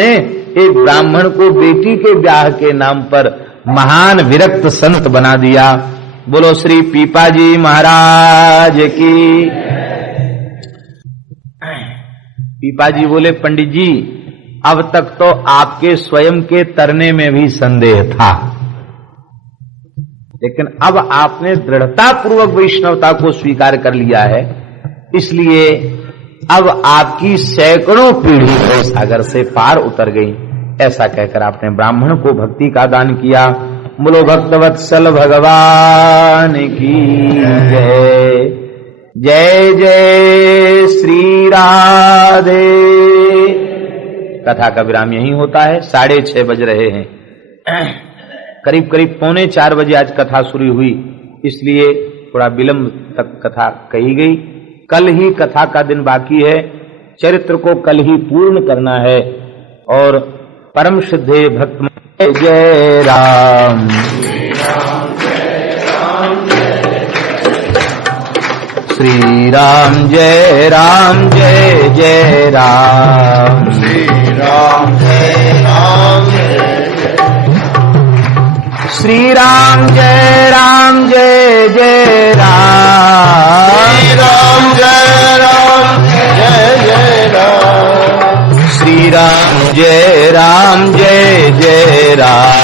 एक ब्राह्मण को बेटी के ब्याह के नाम पर महान विरक्त संत बना दिया। बोलो श्री पीपाजी महाराज की। पीपाजी बोले, पंडित जी अब तक तो आपके स्वयं के तरने में भी संदेह था, लेकिन अब आपने दृढ़ता पूर्वक वैष्णवता को स्वीकार कर लिया है, इसलिए अब आपकी सैकड़ों पीढ़ी भव सागर से पार उतर गई। ऐसा कहकर आपने ब्राह्मण को भक्ति का दान किया। बोलो भक्तवत्सल भगवान की जय। जय जय श्री राधे। कथा का विराम यही होता है। 6:30 बज रहे हैं। करीब करीब 3:45 बजे आज कथा शुरू हुई, इसलिए थोड़ा विलंब तक कथा कही गई। कल ही कथा का दिन बाकी है, चरित्र को कल ही पूर्ण करना है। और परम शुद्धे भक्त जय राम श्री राम जय राम जय जय राम श्री राम जय राम श्री राम जय राम जय जय राम श्री राम जय राम जय जय राम श्री राम जय राम जय जय राम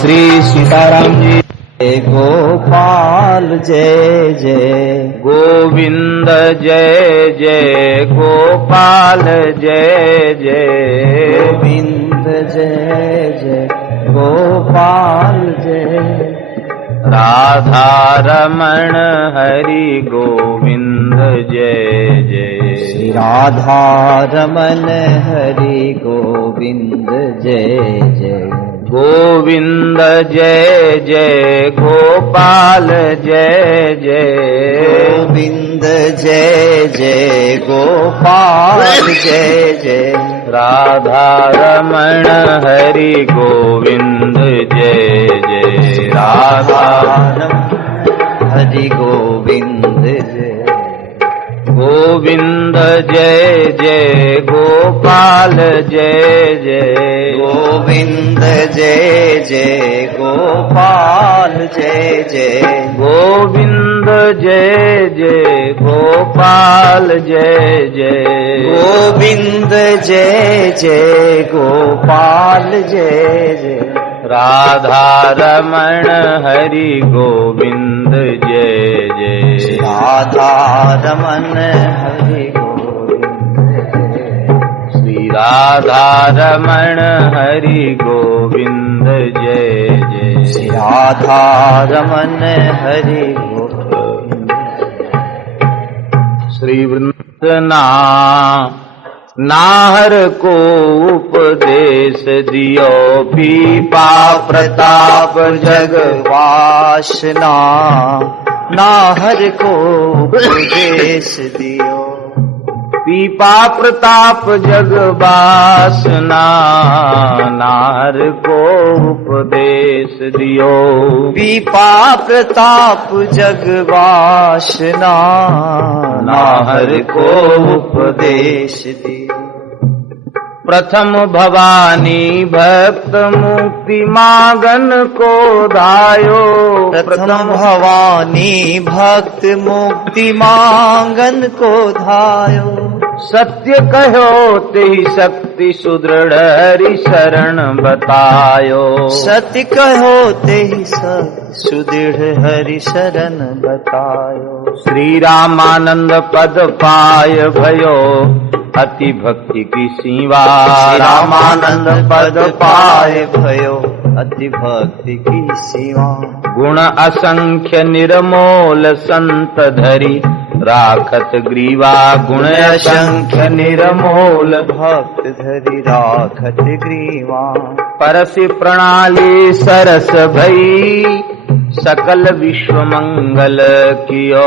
श्री सीताराम जी। गोपाल जय जय गोविंद जय जय गोपाल जय जय गोविंद जय जय गोपाल जय राधा रमण हरि गोविंद जय जय श्री राधा रमण हरि गोविंद जय जय गोविंद जय जय गोपाल जय जय गोविंद जय जय गोपाल जय जय राधा रमण हरि गोविंद जय जय राधा हरि गोविंद जय गोविंद जय जय गोपाल जय जय गोविंद जय जय गोपाल जय जय गोविंद जय जय गोपाल जय जय गोविंद जय जय गोपाल जय जय राधा रमण हरि गोविंद जय जय राधा रमण हरि गोविंद श्री राधा रमण हरि गोविंद जय जय श्री राधा रमण हरि गोविंद श्री वृंदना नाहर को उपदेश दियो पीपा प्रताप जग वासना नाहर को उपदेश दियो पीपा प्रताप जग वासना नाहर को उपदेश दियो पीपा प्रताप जग वासना नाहर को उपदेश दियो प्रथम भवानी भक्त मुक्ति मांगन को धायो प्रथम भवानी भक्त मुक्ति मांगन को धायो सत्य कहो तेहि शक्ति सुदृढ़ हरि शरण बतायो सत्य कहो तेहि सुदृढ़ हरि शरण बतायो श्री रामानंद पद पाय भयो अति भक्ति की सीवा रामानंद पद पाए भयो अति भक्ति की सीवा गुण असंख्य निर्मोल संत धरी राखत ग्रीवा गुण असंख्य निर्मोल भक्त धरी राखत ग्रीवा परसि प्रणाली सरस भई सकल विश्व मंगल कियो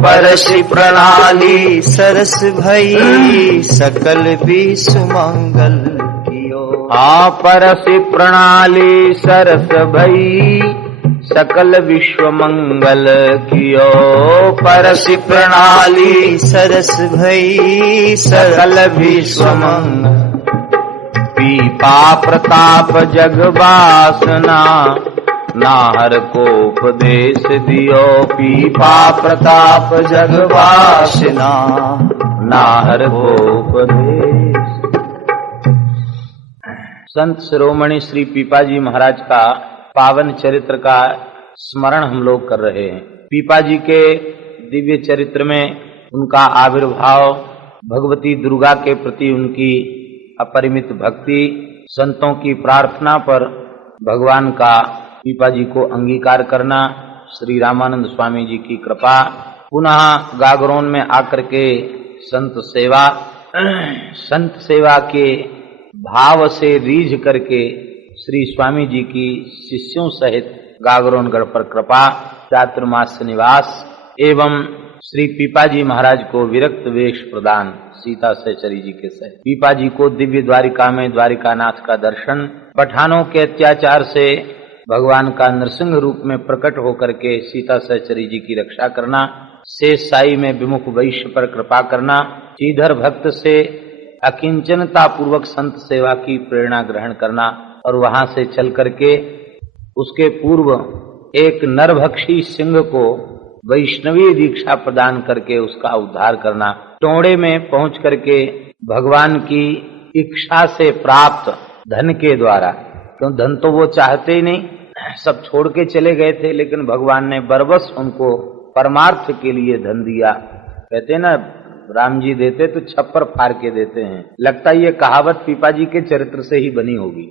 परसि प्रणाली सरस भई सकल विश्व मंगल कियो परसि प्रणाली सरस भई सकल विश्व मंगल कियो परसि प्रणाली। सरस भई सकल विश्व मंगल। पीपा प्रताप जग बासना नाहर को उपदेश दियो। पीपा प्रताप जग बासना नाहर को उपदेश। संत शिरोमणि श्री पीपाजी महाराज का पावन चरित्र का स्मरण हम लोग कर रहे हैं। पीपाजी के दिव्य चरित्र में उनका आविर्भाव, भगवती दुर्गा के प्रति उनकी अपरिमित भक्ति, संतों की प्रार्थना पर भगवान का पीपाजी को अंगीकार करना, श्री रामानंद स्वामी जी की कृपा, पुनः गागरोन में आकर के संत सेवा के भाव से रीझ करके श्री स्वामी जी की शिष्यों सहित गागरोनगढ़ पर कृपा, चातुर्मास्य निवास एवं श्री पीपाजी महाराज को विरक्त वेश प्रदान सीता सहचरी जी के सहित। पीपाजी को दिव्य द्वारिका में द्वारिकानाथ का दर्शन, पठानों के अत्याचार से भगवान का नरसिंह रूप में प्रकट होकर के सीता सहचरी जी की रक्षा करना, शेष साई में विमुख वैश्य पर कृपा करना, श्रीधर भक्त से अकिंचनता पूर्वक संत सेवा की प्रेरणा ग्रहण करना और वहां से चल करके उसके पूर्व एक नरभक्षी सिंह को वैष्णवी दीक्षा प्रदान करके उसका उद्धार करना, टोड़े में पहुंच करके भगवान की इच्छा से प्राप्त धन के द्वारा, क्यों धन तो वो चाहते ही नहीं, सब छोड़ के चले गए थे, लेकिन भगवान ने बरबस उनको परमार्थ के लिए धन दिया। कहते ना राम जी देते तो छप्पर फाड़ के देते हैं। लगता है ये कहावत पीपाजी के चरित्र से ही बनी होगी।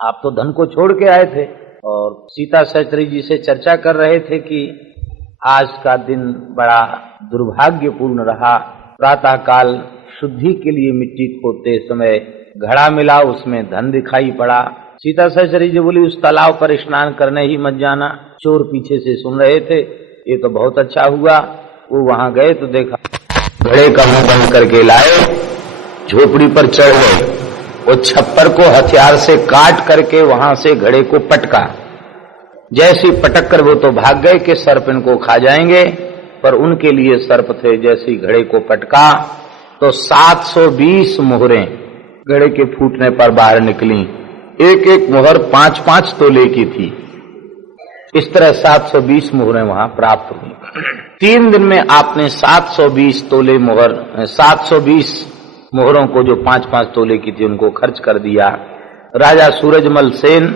आप तो धन को छोड़ के आए थे और सीता सहचरी जी से चर्चा कर रहे थे कि आज का दिन बड़ा दुर्भाग्यपूर्ण रहा। प्रातः काल शुद्धि के लिए मिट्टी खोदते समय घड़ा मिला, उसमें धन दिखाई पड़ा। सीता सहचरी जी बोली उस तालाब पर स्नान करने ही मत जाना। चोर पीछे से सुन रहे थे, ये तो बहुत अच्छा हुआ। वो वहां गए तो देखा घड़े का मुंह बंद करके लाए, झोपड़ी पर चढ़ गए, वो छप्पर को हथियार से काट करके वहां से घड़े को पटका। जैसी पटक कर वो तो भाग गए कि सर्प इनको खा जाएंगे, पर उनके लिए सर्प थे। जैसी घड़े को पटका तो 720 मोहरें घड़े के फूटने पर बाहर निकली। एक एक मोहर 5-5 तोले की थी। इस तरह 720 मोहरें वहां प्राप्त हुई। 3 दिन में आपने 720 तोले मोहर, 720 मोहरों को जो 5-5 तोले की थी उनको खर्च कर दिया। राजा सूरजमल सेन,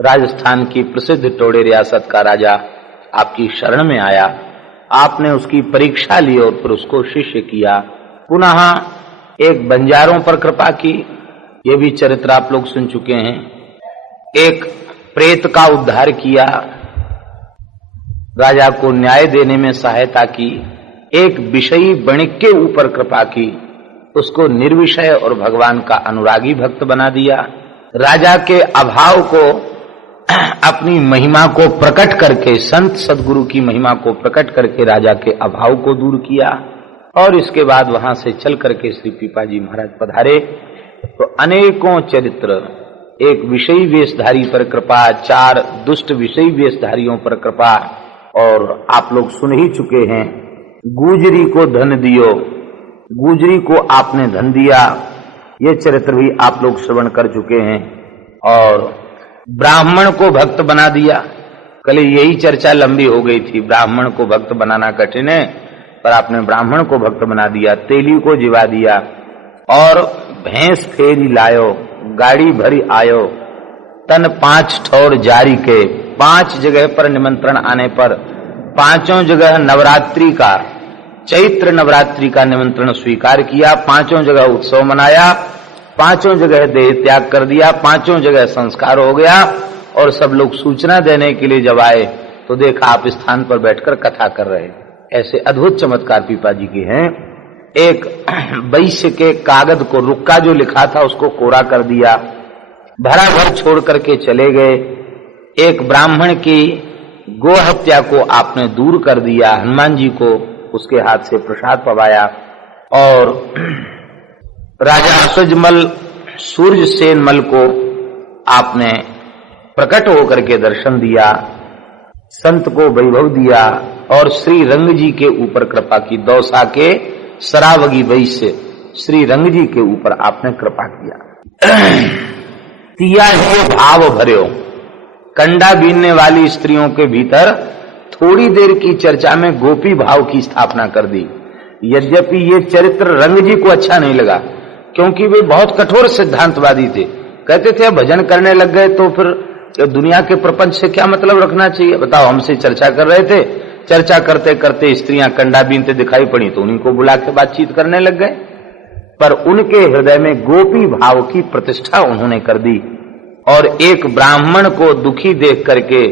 राजस्थान की प्रसिद्ध टोड़े रियासत का राजा, आपकी शरण में आया। आपने उसकी परीक्षा ली और फिर उसको शिष्य किया। पुनः एक बंजारों पर कृपा की, ये भी चरित्र आप लोग सुन चुके हैं। एक प्रेत का उद्धार किया, राजा को न्याय देने में सहायता की। एक विषयी वणिक के ऊपर कृपा की, उसको निर्विषय और भगवान का अनुरागी भक्त बना दिया। राजा के अभाव को, अपनी महिमा को प्रकट करके, संत सदगुरु की महिमा को प्रकट करके राजा के अभाव को दूर किया। और इसके बाद वहां से चल करके श्री पीपाजी महाराज पधारे तो अनेकों चरित्र, एक विषयी वेशधारी पर कृपा, 4 दुष्ट विषयी वेशधारियों पर कृपा, और आप लोग सुन ही चुके हैं। गुजरी को धन दियो, गुजरी को आपने धन दिया, ये चरित्र भी आप लोग श्रवण कर चुके हैं। और ब्राह्मण को भक्त बना दिया, कल यही चर्चा लंबी हो गई थी। ब्राह्मण को भक्त बनाना कठिन है, पर आपने ब्राह्मण को भक्त बना दिया। तेली को जिवा दिया और भैंस फेरी लायो, गाड़ी भरी आयो, तन 5 ठौर जारी के। 5 जगह पर निमंत्रण आने पर 5 जगह नवरात्रि का, चैत्र नवरात्रि का निमंत्रण स्वीकार किया। 5 जगह उत्सव मनाया, 5 जगह देह त्याग कर दिया, 5 जगह संस्कार हो गया। और सब लोग सूचना देने के लिए जब आए तो देखा आप स्थान पर बैठकर कथा कर रहे। ऐसे अद्भुत चमत्कार पीपाजी के हैं। एक वैश्य के कागज को, रुक्का जो लिखा था उसको कोरा कर दिया, भरा घर छोड़ करके चले गए। एक ब्राह्मण की गो हत्या को आपने दूर कर दिया, हनुमान जी को उसके हाथ से प्रसाद पवाया। और राजा सूरजमल, सूर्य सेन मल को आपने प्रकट होकर के दर्शन दिया, संत को वैभव दिया और श्री रंग जी के ऊपर कृपा की। दौसा के सरावगी वैश्य श्री रंग जी के ऊपर आपने कृपा किया। तिया है भाव भर्यो, कंडा बीनने वाली स्त्रियों के भीतर थोड़ी देर की चर्चा में गोपी भाव की स्थापना कर दी। यद्यपि ये चरित्र रंग जी को अच्छा नहीं लगा, क्योंकि वे बहुत कठोर सिद्धांतवादी थे। कहते थे भजन करने लग गए तो फिर दुनिया के प्रपंच से क्या मतलब रखना चाहिए। बताओ, हमसे चर्चा कर रहे थे, चर्चा करते करते स्त्रियां कंडा बीनते दिखाई पड़ी तो उन्हीं को बुला के बातचीत करने लग गए। पर उनके हृदय में गोपी भाव की प्रतिष्ठा उन्होंने कर दी और एक ब्राह्मण को दुखी देख करके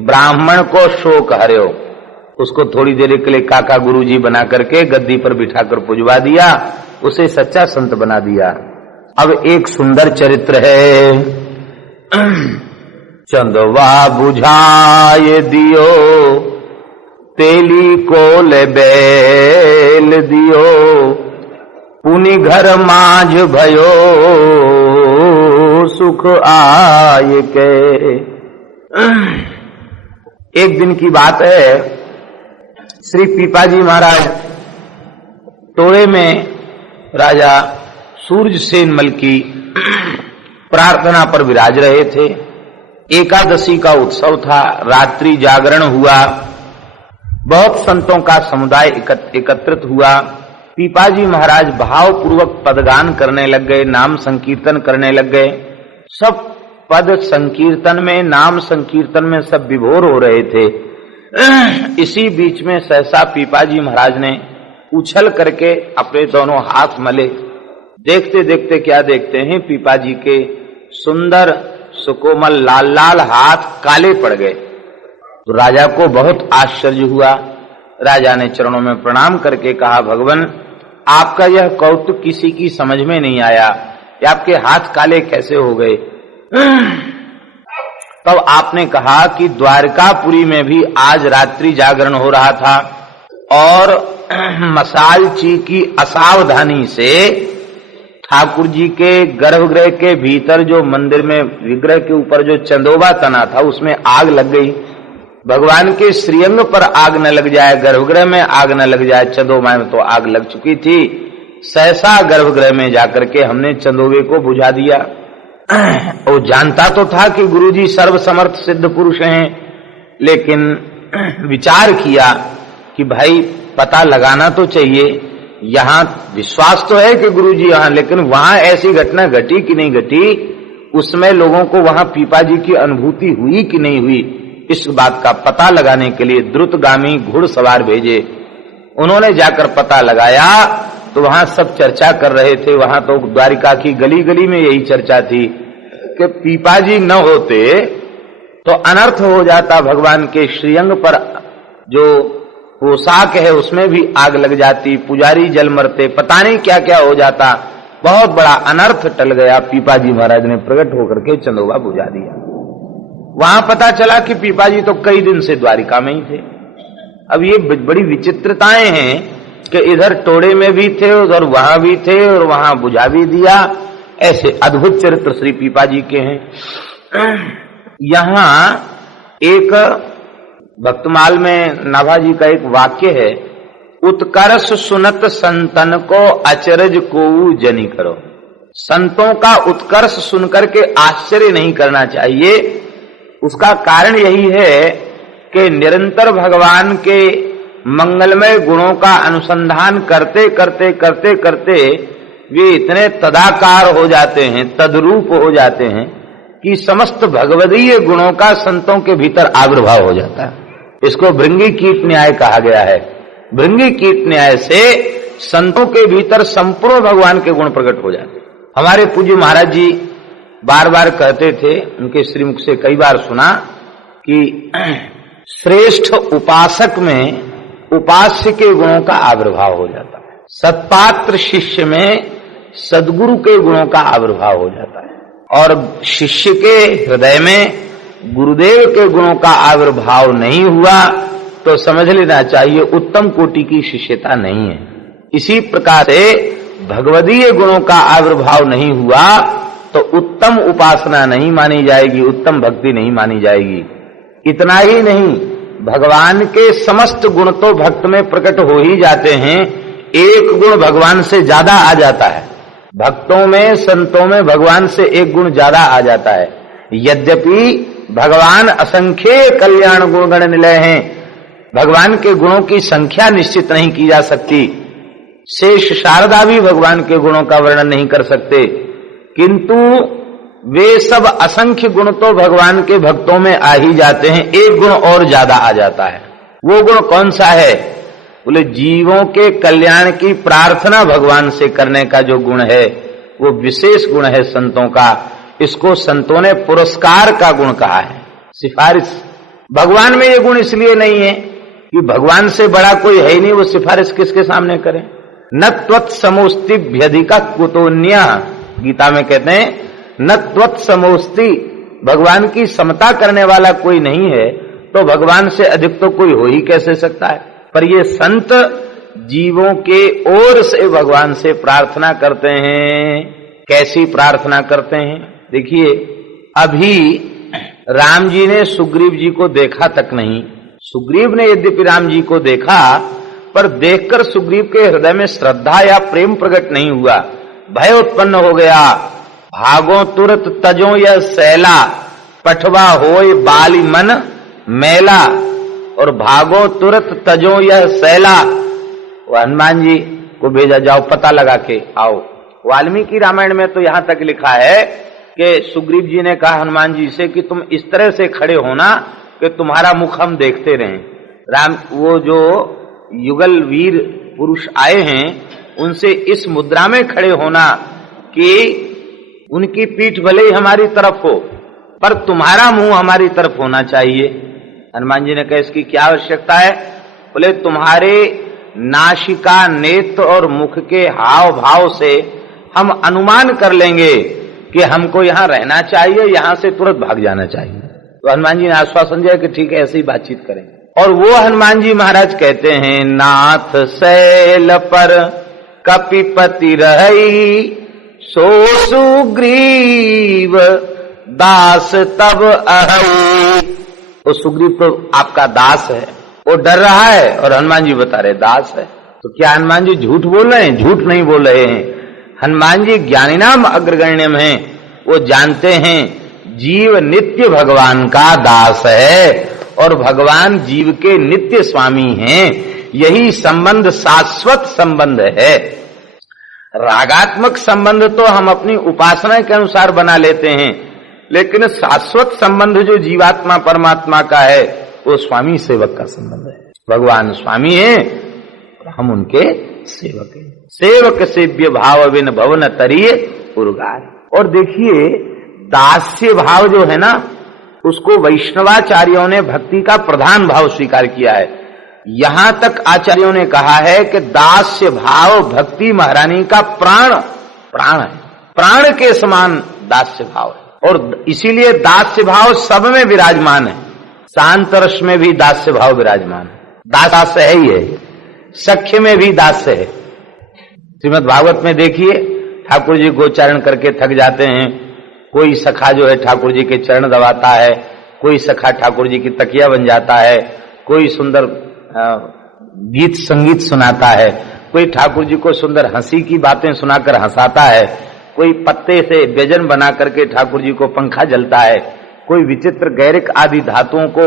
ब्राह्मण को शोक हर्यो, उसको थोड़ी देर के लिए काका गुरुजी बना करके गद्दी पर बिठाकर पुजवा दिया, उसे सच्चा संत बना दिया। अब एक सुंदर चरित्र है। चंदवा बुझाए दियो, तेली को ले बैल दियो, पुनि घर माझ भयो, सुख आय के। एक दिन की बात है, श्री पीपाजी महाराज टोड़े में राजा सूर्यसेन मल की प्रार्थना पर विराज रहे थे। एकादशी का उत्सव था, रात्रि जागरण हुआ, बहुत संतों का समुदाय एकत्रित हुआ। पीपाजी महाराज भावपूर्वक पदगान करने लग गए, नाम संकीर्तन करने लग गए। सब पद संकीर्तन में, नाम संकीर्तन में सब विभोर हो रहे थे। इसी बीच में सहसा पीपाजी महाराज ने उछल करके अपने दोनों हाथ मले। देखते देखते क्या देखते हैं, पीपाजी के सुंदर सुकोमल लाल लाल हाथ काले पड़ गए। तो राजा को बहुत आश्चर्य हुआ। राजा ने चरणों में प्रणाम करके कहा, भगवान आपका यह कौतुक किसी की समझ में नहीं आया कि आपके हाथ काले कैसे हो गए। तब आपने कहा कि द्वारकापुरी में भी आज रात्रि जागरण हो रहा था और मसालची की असावधानी से ठाकुर जी के गर्भगृह के भीतर जो मंदिर में विग्रह के ऊपर जो चंदोबा तना था उसमें आग लग गई। भगवान के श्रीअंग पर आग न लग जाए, गर्भगृह में आग न लग जाए, चंदोबा में तो आग लग चुकी थी। सहसा गर्भगृह में जाकर के हमने चंदोबे को बुझा दिया। वो जानता तो था कि गुरुजी सर्वसमर्थ सिद्ध पुरुष हैं, लेकिन विचार किया कि भाई पता लगाना तो चाहिए। यहाँ विश्वास तो है कि गुरुजी यहाँ, लेकिन वहां ऐसी घटना घटी कि नहीं घटी, उसमें लोगों को वहां पीपाजी की अनुभूति हुई कि नहीं हुई, इस बात का पता लगाने के लिए द्रुतगामी घुड़सवार भेजे। उन्होंने जाकर पता लगाया तो वहां सब चर्चा कर रहे थे। वहां तो द्वारिका की गली गली में यही चर्चा थी कि पीपाजी न होते तो अनर्थ हो जाता। भगवान के श्रीअंग पर जो पोशाक है उसमें भी आग लग जाती, पुजारी जल मरते, पता नहीं क्या क्या हो जाता, बहुत बड़ा अनर्थ टल गया। पीपाजी महाराज ने प्रकट होकर के चंदोबा बुझा दिया। वहां पता चला कि पीपाजी तो कई दिन से द्वारिका में ही थे। अब ये बड़ी विचित्रताएं हैं कि इधर टोड़े में भी थे, उधर वहां भी थे और वहां बुझा भी दिया। ऐसे अद्भुत चरित्र श्री पीपाजी के हैं। यहां एक भक्तमाल में नाभाजी का एक वाक्य है, उत्कर्ष सुनत संतन को अचरज को जनी करो। संतों का उत्कर्ष सुनकर के आश्चर्य नहीं करना चाहिए। उसका कारण यही है कि निरंतर भगवान के मंगलमय गुणों का अनुसंधान करते करते करते करते वे इतने तदाकार हो जाते हैं, तद्रूप हो जाते हैं कि समस्त भगवदीय गुणों का संतों के भीतर आविर्भाव हो जाता है। इसको भृंगी कीट न्याय कहा गया है। भृंगी कीट न्याय से संतों के भीतर संपूर्ण भगवान के गुण प्रकट हो जाते। हमारे पूज्य महाराज जी बार बार कहते थे, उनके श्रीमुख से कई बार सुना कि श्रेष्ठ उपासक में उपास्य के गुणों का आविर्भाव हो जाता है, सत्पात्र शिष्य में सद्गुरु के गुणों का आविर्भाव हो जाता है, और शिष्य के हृदय में गुरुदेव के गुणों का आविर्भाव नहीं हुआ तो समझ लेना चाहिए उत्तम कोटि की शिष्यता नहीं है। इसी प्रकार से भगवदीय गुणों का आविर्भाव नहीं हुआ तो उत्तम उपासना नहीं मानी जाएगी, उत्तम भक्ति नहीं मानी जाएगी। इतना ही नहीं, भगवान के समस्त गुण तो भक्त में प्रकट हो ही जाते हैं, एक गुण भगवान से ज्यादा आ जाता है। भक्तों में, संतों में भगवान से एक गुण ज्यादा आ जाता है। यद्यपि भगवान असंख्य कल्याण गुणगण निलय हैं, भगवान के गुणों की संख्या निश्चित नहीं की जा सकती। शेष शारदा भी भगवान के गुणों का वर्णन नहीं कर सकते, किंतु वे सब असंख्य गुण तो भगवान के भक्तों में आ ही जाते हैं, एक गुण और ज्यादा आ जाता है। वो गुण कौन सा है? बोले जीवों के कल्याण की प्रार्थना भगवान से करने का जो गुण है वो विशेष गुण है संतों का। इसको संतों ने पुरस्कार का गुण कहा है, सिफारिश। भगवान में ये गुण इसलिए नहीं है कि भगवान से बड़ा कोई है ही नहीं, वो सिफारिश किसके सामने करें। न त्वत्समोस्तिभ्यधिका कुतोन्या, गीता में कहते हैं न त्वत्समोस्ति, भगवान की समता करने वाला कोई नहीं है, तो भगवान से अधिक तो कोई हो ही कैसे सकता है। पर ये संत जीवों के ओर से भगवान से प्रार्थना करते हैं। कैसी प्रार्थना करते हैं? देखिए, अभी राम जी ने सुग्रीव जी को देखा तक नहीं। सुग्रीव ने यद्यपि राम जी को देखा, पर देखकर सुग्रीव के हृदय में श्रद्धा या प्रेम प्रकट नहीं हुआ, भय उत्पन्न हो गया। भागो तुरत तजो यह सैला, पठवा होय बाली मन मैला, और भागो तुरत तजो यह सैला। वो हनुमान जी को भेजा, जाओ पता लगा के आओ। वाल्मीकि रामायण में तो यहां तक लिखा है कि सुग्रीव जी ने कहा हनुमान जी से कि तुम इस तरह से खड़े होना कि तुम्हारा मुख हम देखते रहें। राम, वो जो युगल वीर पुरुष आए हैं, उनसे इस मुद्रा में खड़े होना कि उनकी पीठ भले ही हमारी तरफ हो, पर तुम्हारा मुंह हमारी तरफ होना चाहिए। हनुमान जी ने कहा इसकी क्या आवश्यकता है? बोले तुम्हारे नासिका, नेत्र और मुख के हाव भाव से हम अनुमान कर लेंगे कि हमको यहाँ रहना चाहिए, यहाँ से तुरंत भाग जाना चाहिए। तो हनुमान जी ने आश्वासन दिया कि ठीक है, ऐसे ही बातचीत करें। और वो हनुमान जी महाराज कहते हैं, नाथ शैल पर कपिपति रही, सो सुग्रीव दास तब अहई। वो सुग्रीव तो आपका दास है, वो डर रहा है, और हनुमान जी बता रहे दास है। तो क्या हनुमान जी झूठ बोल रहे हैं? झूठ नहीं बोल रहे हैं। हनुमान जी ज्ञानीनाम अग्रगण्यम हैं, वो जानते हैं जीव नित्य भगवान का दास है और भगवान जीव के नित्य स्वामी हैं। यही संबंध शाश्वत संबंध है। रागात्मक संबंध तो हम अपनी उपासना के अनुसार बना लेते हैं, लेकिन शाश्वत संबंध जो जीवात्मा परमात्मा का है वो स्वामी सेवक का संबंध है। भगवान स्वामी है, हम उनके सेवक हैं। सेवक सेव्य भाव बिन भवन तरिये उर्गार। और देखिए, दास्य भाव जो है ना, उसको वैष्णवाचार्यों ने भक्ति का प्रधान भाव स्वीकार किया है। यहां तक आचार्यों ने कहा है कि दास्य भाव भक्ति महारानी का प्राण है, प्राण के समान दास्य भाव है। और इसीलिए दास्य भाव सब में विराजमान है। शांत रस में भी दास्य भाव विराजमान है, दास्य है ही है। सख्य में भी दास्य है। श्रीमद् भागवत में देखिए, ठाकुर जी गोचारण करके थक जाते हैं, कोई सखा जो है ठाकुर जी के चरण दबाता है, कोई सखा ठाकुर जी की तकिया बन जाता है, कोई सुंदर गीत संगीत सुनाता है, कोई ठाकुर जी को सुंदर हंसी की बातें सुनाकर हंसाता है, कोई पत्ते से व्यजन बना करके ठाकुर जी को पंखा जलता है, कोई विचित्र गैरिक आदि धातुओं को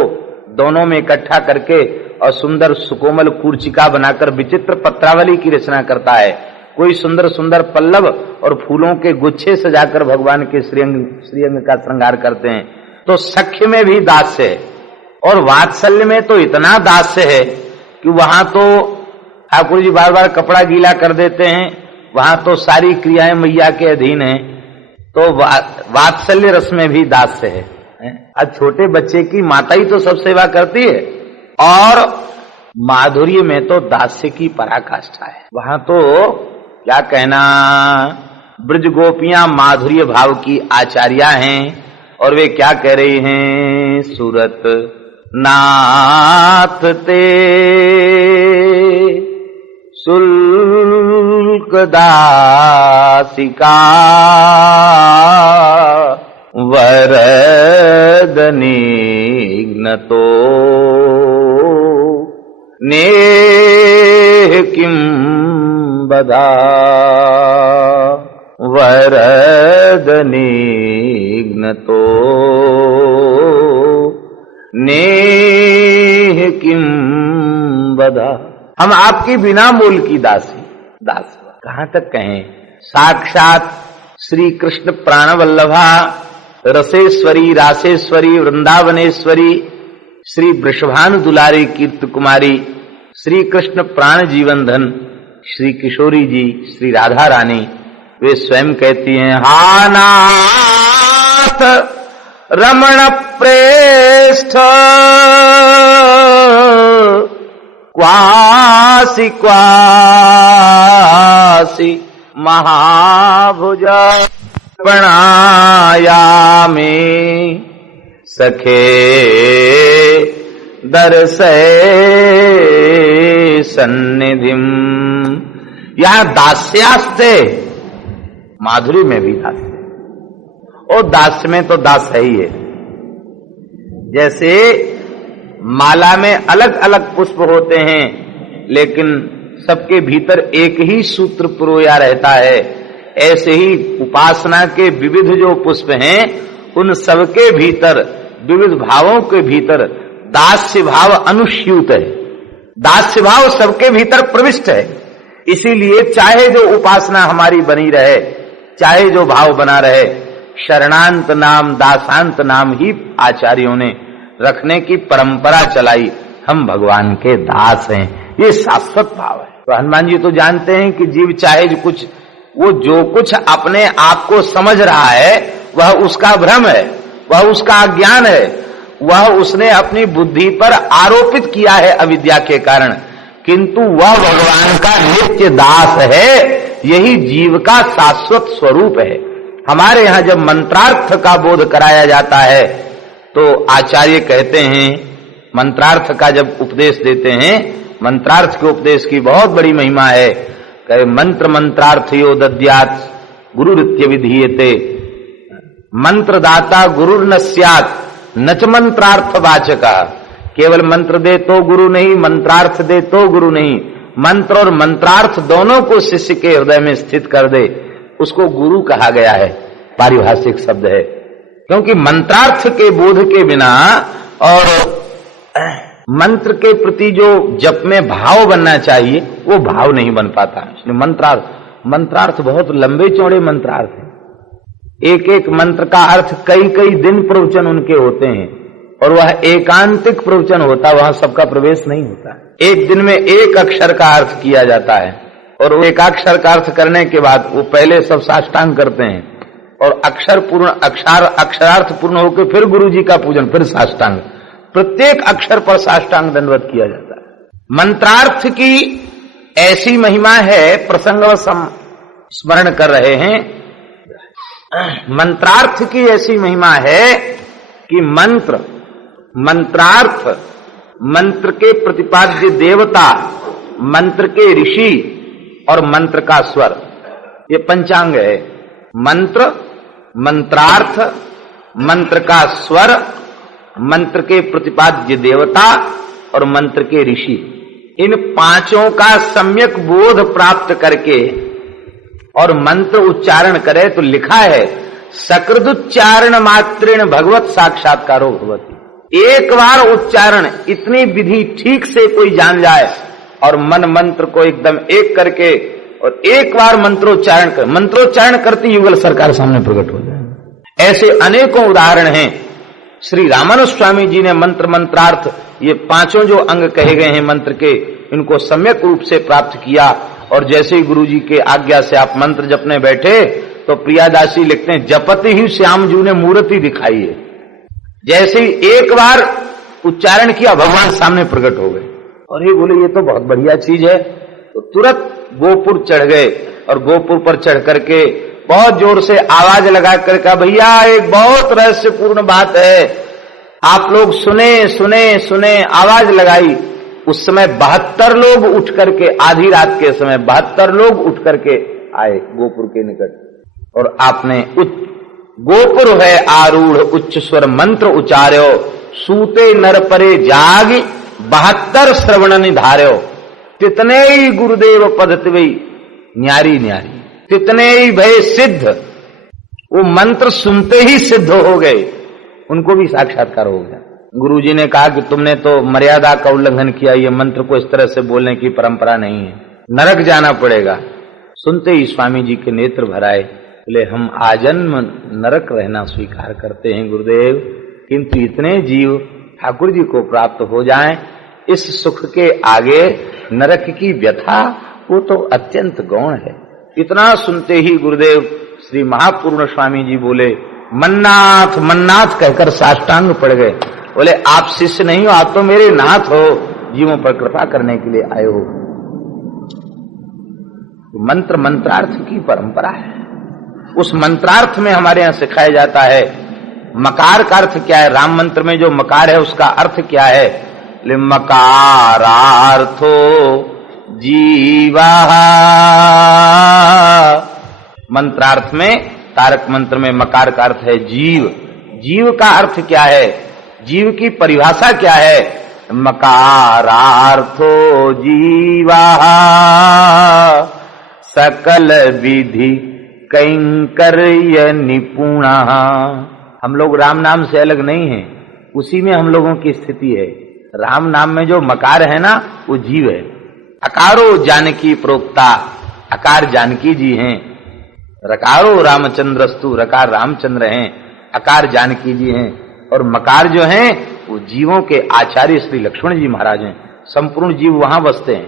दोनों में इकट्ठा करके और सुंदर सुकोमल कूर्चिका बनाकर विचित्र पत्रावली की रचना करता है, कोई सुंदर सुंदर पल्लव और फूलों के गुच्छे सजाकर भगवान के श्रीअंग का श्रृंगार करते हैं। तो सख्य में भी दास्य है, और वात्सल्य में तो इतना दास्य है कि वहां तो ठाकुर जी बार बार कपड़ा गीला कर देते हैं, वहां तो सारी क्रियाएं मैया के अधीन है। तो वात्सल्य रस में भी दास्य है। आज छोटे बच्चे की माता ही तो सब सेवा करती है, और माधुर्य में तो दास्य की पराकाष्ठा है। वहां तो क्या कहना, ब्रज गोपियां माधुर्य भाव की आचार्या हैं, और वे क्या कह रही हैं, सूरत नाथ ते शुल्क दासिका, वरदनिघ्नतो नेह किं बदा वरदनिघ्नतो नेह किं बदा। हम आपकी बिना मूल की दास कहां तक कहें। साक्षात श्री कृष्ण प्राणवल्लभा रसेश्वरी रासेश्वरी वृंदावनेश्वरी श्री वृषभानु दुलारी कीर्त कुमारी श्री कृष्ण प्राण जीवन धन श्री किशोरी जी श्री राधा रानी वे स्वयं कहती हैं, हा नाथ रमण प्रेष्ठ क्वासी क्वासी महाभुजा प्रणायामि सखे दर्शय सन्निधिम। यहां दास्यास्ते माधुरी में भी दास्य, और दास्य में तो दास है ही है। जैसे माला में अलग अलग पुष्प होते हैं लेकिन सबके भीतर एक ही सूत्र पुरोया रहता है, ऐसे ही उपासना के विविध जो पुष्प हैं उन सबके भीतर विविध भावों के भीतर दास्य भाव अनुस्यूत है। दास्य भाव सबके भीतर प्रविष्ट है। इसीलिए चाहे जो उपासना हमारी बनी रहे, चाहे जो भाव बना रहे, शरणांत नाम दासांत नाम ही आचार्यों ने रखने की परंपरा चलाई। हम भगवान के दास हैं, ये शाश्वत भाव है। तो हनुमान जी तो जानते हैं कि जीव चाहे जो कुछ, वो जो कुछ अपने आप को समझ रहा है वह उसका भ्रम है, वह उसका अज्ञान है, वह उसने अपनी बुद्धि पर आरोपित किया है अविद्या के कारण, किंतु वह भगवान का नित्य दास है। यही जीव का शाश्वत स्वरूप है। हमारे यहाँ जब मंत्रार्थ का बोध कराया जाता है तो आचार्य कहते हैं, मंत्रार्थ का जब उपदेश देते हैं, मंत्रार्थ के उपदेश की बहुत बड़ी महिमा है। कहे मंत्र मंत्रार्थयो दद्यात् गुरुरित्य विधीयते, मंत्रदाता गुरुर्न स्यात् न च मंत्रार्थ वाचका। केवल मंत्र दे तो गुरु नहीं, मंत्रार्थ दे तो गुरु नहीं, मंत्र और मंत्रार्थ दोनों को शिष्य के हृदय में स्थित कर दे, उसको गुरु कहा गया है। पारिभाषिक शब्द है, क्योंकि मंत्रार्थ के बोध के बिना और मंत्र के प्रति जो जप में भाव बनना चाहिए वो भाव नहीं बन पाता। इसलिए मंत्रार्थ बहुत लंबे चौड़े मंत्रार्थ हैं। एक एक मंत्र का अर्थ कई कई दिन प्रवचन उनके होते हैं, और वह एकांतिक प्रवचन होता, वहां सबका प्रवेश नहीं होता। एक दिन में एक अक्षर का अर्थ किया जाता है, और वो एकाक्षर का अर्थ करने के बाद वो पहले सब साष्टांग करते हैं, और अक्षरार्थ पूर्ण होकर फिर गुरु जी का पूजन, फिर साष्टांग। प्रत्येक अक्षर पर साष्टांग दंडवत किया जाता है। मंत्रार्थ की ऐसी महिमा है, प्रसंग स्मरण कर रहे हैं। मंत्रार्थ की ऐसी महिमा है कि मंत्रार्थ, मंत्र के प्रतिपाद्य देवता, मंत्र के ऋषि और मंत्र का स्वर, ये पंचांग है। मंत्र, मंत्रार्थ, मंत्र का स्वर, मंत्र के प्रतिपाद्य देवता और मंत्र के ऋषि, इन पांचों का सम्यक बोध प्राप्त करके और मंत्र उच्चारण करे तो लिखा है सकृदुच्चारण मात्रेण भगवत साक्षात्कारो भवति। एक बार उच्चारण, इतनी विधि ठीक से कोई जान जाए और मन मंत्र को एकदम एक करके और एक बार मंत्रोच्चारण करती युगल सरकार सामने प्रकट हो जाए। ऐसे अनेकों उदाहरण हैं। श्री रामानुज स्वामी जी ने मंत्र मंत्रार्थ, ये पांचों जो अंग कहे गए हैं मंत्र के, इनको सम्यक रूप से प्राप्त किया। और जैसे ही गुरु जी के आज्ञा से आप मंत्र जपने बैठे तो प्रियादासी लिखते हैं, जपति ही श्याम जी ने मूर्ति दिखाई है। जैसे ही एक बार उच्चारण किया भगवान सामने प्रकट हो गए। और ये बोले ये तो बहुत बढ़िया चीज है। तो तुरंत गोपुर चढ़ गए और गोपुर पर चढ़ करके बहुत जोर से आवाज लगा कर कहा, भैया एक बहुत रहस्यपूर्ण बात है, आप लोग सुने सुने सुने। आवाज लगाई। उस समय 72 लोग उठ करके, आधी रात के समय 72 लोग उठ करके आए गोपुर के निकट, और आपने गोपुर है आरूढ़ उच्च स्वर मंत्र उचार्यो, सूते नर परे जाग 72 श्रवण निधार्यो। तितने ही गुरुदेव पद्धति वही न्यारी न्यारी, तितने ही भय सिद्ध, वो मंत्र सुनते ही सिद्ध हो गए, उनको भी साक्षात्कार हो गया। गुरुजी ने कहा कि तुमने तो मर्यादा का उल्लंघन किया, ये मंत्र को इस तरह से बोलने की परंपरा नहीं है, नरक जाना पड़ेगा। सुनते ही स्वामी जी के नेत्र भराए, बोले हम आजन्म नरक रहना स्वीकार करते हैं गुरुदेव, किंतु इतने जीव ठाकुर जी को प्राप्त हो जाएं, इस सुख के आगे नरक की व्यथा वो तो अत्यंत गौण है। इतना सुनते ही गुरुदेव श्री महापूर्ण स्वामी जी बोले मन्नाथ मन्नाथ कहकर साष्टांग पड़ गए। बोले आप शिष्य नहीं हो, आप तो मेरे नाथ हो, जीवों पर कृपा करने के लिए आए हो। मंत्र मंत्रार्थ की परंपरा है, उस मंत्रार्थ में हमारे यहां सिखाया जाता है मकार का अर्थ क्या है। राम मंत्र में जो मकार है उसका अर्थ क्या है? मकारार्थो जीवा। मंत्रार्थ में, तारक मंत्र में मकार का अर्थ है जीव। जीव का अर्थ क्या है? जीव की परिभाषा क्या है? मकारार्थो जीवा सकल विधि कैंकर्य निपुणा। हम लोग राम नाम से अलग नहीं हैं, उसी में हम लोगों की स्थिति है। राम नाम में जो मकार है ना, वो जीव है। अकारो जानकी प्रोक्ता, अकार जानकी जी हैं। रकारो रामचंद्रस्तु, रकार रामचंद्र हैं, अकार जानकी जी हैं। और मकार जो हैं वो जीवों के आचार्य श्री लक्ष्मण जी महाराज हैं। संपूर्ण जीव वहां बसते हैं,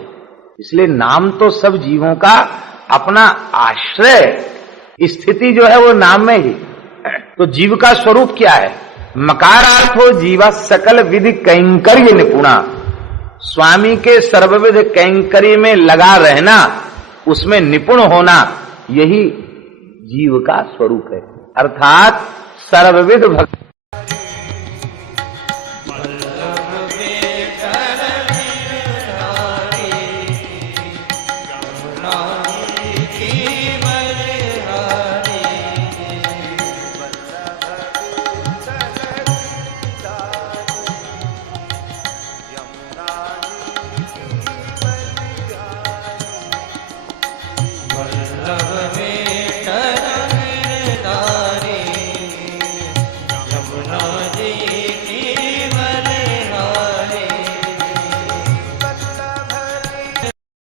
इसलिए नाम तो सब जीवों का अपना आश्रय, स्थिति जो है वो नाम में ही। तो जीव का स्वरूप क्या है? मकारार्थो जीवा सकल विधि कैंकर्य निपुणा। स्वामी के सर्वविध कैंकर्य में लगा रहना, उसमें निपुण होना, यही जीव का स्वरूप है। अर्थात सर्वविध भक्ति